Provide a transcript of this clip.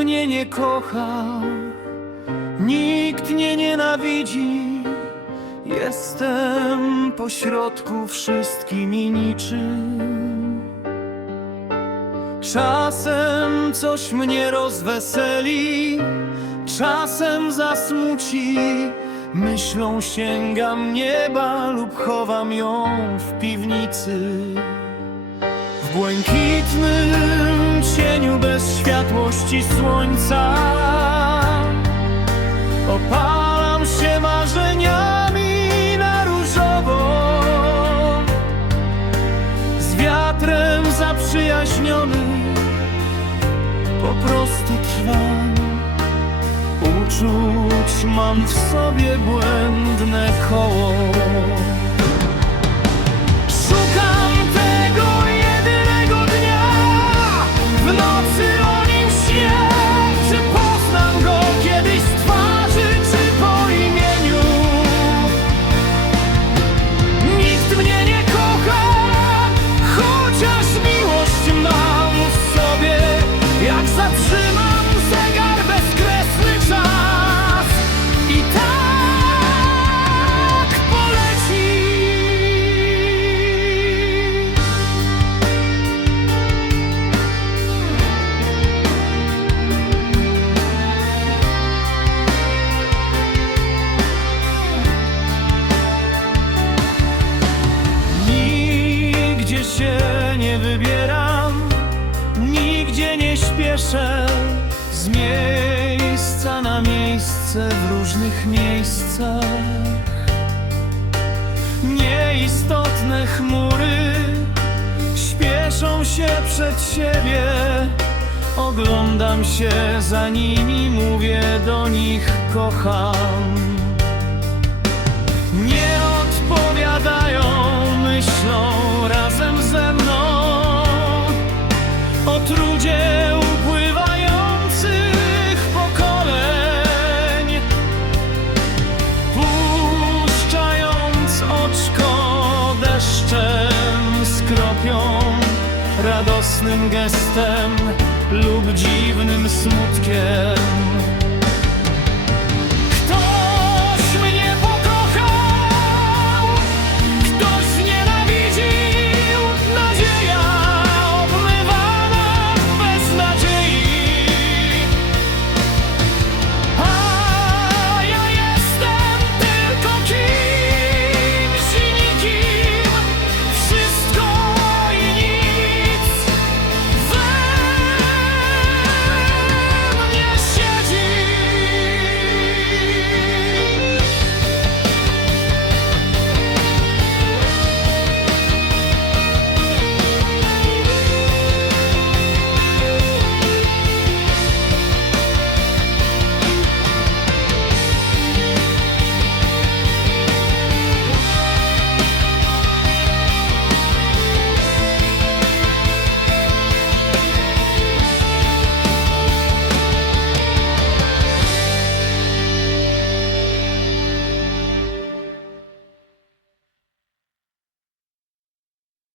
mnie nie kocha, nikt nie nienawidzi. Jestem pośrodku wszystkim i niczym. Czasem coś mnie rozweseli, czasem zasmuci. Myślą sięgam nieba lub chowam ją w piwnicy. W błękitnym cieniu bez słońca. Opalam się marzeniami na różowo. Z wiatrem zaprzyjaźniony Po prostu trwam. Uczuć mam w sobie błędne koło nie śpieszę z miejsca na miejsce w różnych miejscach. Nieistotne chmury śpieszą się przed siebie. Oglądam się za nimi, mówię do nich kocham. radosnym gestem lub dziwnym smutkiem.